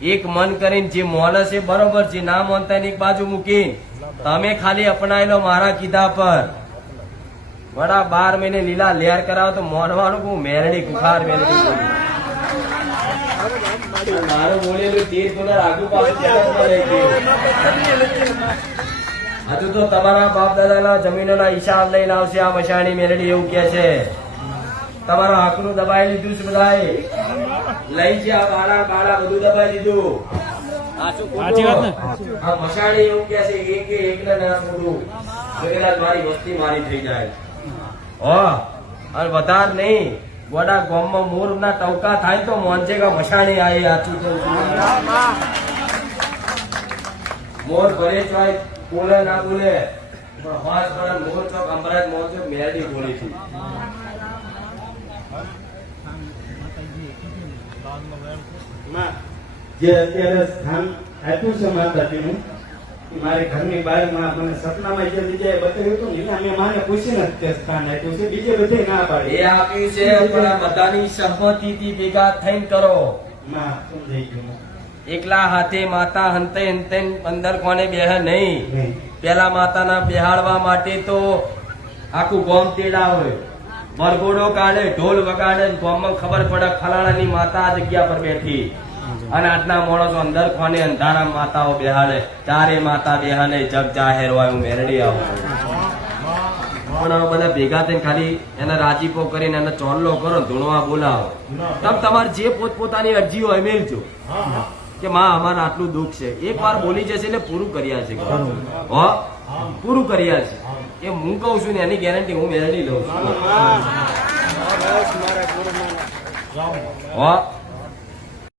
એક મન કરીને જે મોનસ એ બરોબર છે, ના માનતા એક બાજુ મૂકીને તમે ખાલી અપનાવી લો મારા કીધા પર. વડા 12 મહિને લીલા લેર કરાવો તો મોનવાનું હું મેરડી કુખાર મેરડી મારું બોલેલું તીર પુનર આગુ હજુ તો તમારા બાપ દાદાના જમીનોના હિસાબ લઈને આવશે આ મશાણી મેરડી એવું કે છે. તમારા હકનું દબાઈ લીધું છે બધાએ લઈ છે આ બાળા બધું દબાઈ દીધું. આ મશાણી એવું કે છે એક ના છોડું મારી વસ્તી મારી થઈ જાય અને વધારે નહીં. ગોડા ગામમાં મોર ના ટવકા થાય તો મોનજે કા મશાણી આવી આચું મોર ભરે ચાય બોલે ના બોલે પણ હોશ પર મોર ચોક અમરાજ મોર ચોક મેરડી બોલી છે. જે અત્યારે સ્થાન આપ્યું છે માતાજીનું મારે ઘરની બહારમાં મને સપનામાં જે બીજાએ બતાવ્યું હતું ને મેં માને પૂછીને તે સ્થાન આપ્યું છે. બીજે બધે ના પાડી એ આપ્યું છે પણ બધાની સહમતિથી ભેગા થઈને કરો. માં સમજાઈ ગયું. એકલા હાથે માતા હંતે હંતે અંદર કોને બેહ નહીં. પેલા માતાના બેહાડવા માટે તો આખું ગોમ તેડા હોય, વરઘોડો કાઢે, ઢોલ વગાડે, ગોમમાં ખબર પડે ફલાણાની માતા આ જગ્યા પર બેઠી. અને આટલા માણસો અંદર કોને અંધારા માતાઓ બેહાડે, ચારે માતા બેહાડે, જગ જાહેર હોય હું મેરડી આવું. પણ બધા ભેગા થઈને ખાલી એને રાજીપો કરીને એને ચોલ્લો કરો, ધૂણવા બોલાવો. તમે તમારે જે પોતપોતાની અરજી હોય મેળજો કે માં અમારે આટલું દુઃખ છે. એક વાર બોલી જશે એટલે પૂરું કર્યા છે, પૂરું કર્યા છે. એ હું કઉ છું ને એની ગેરંટી હું મેળવી લઉં છું.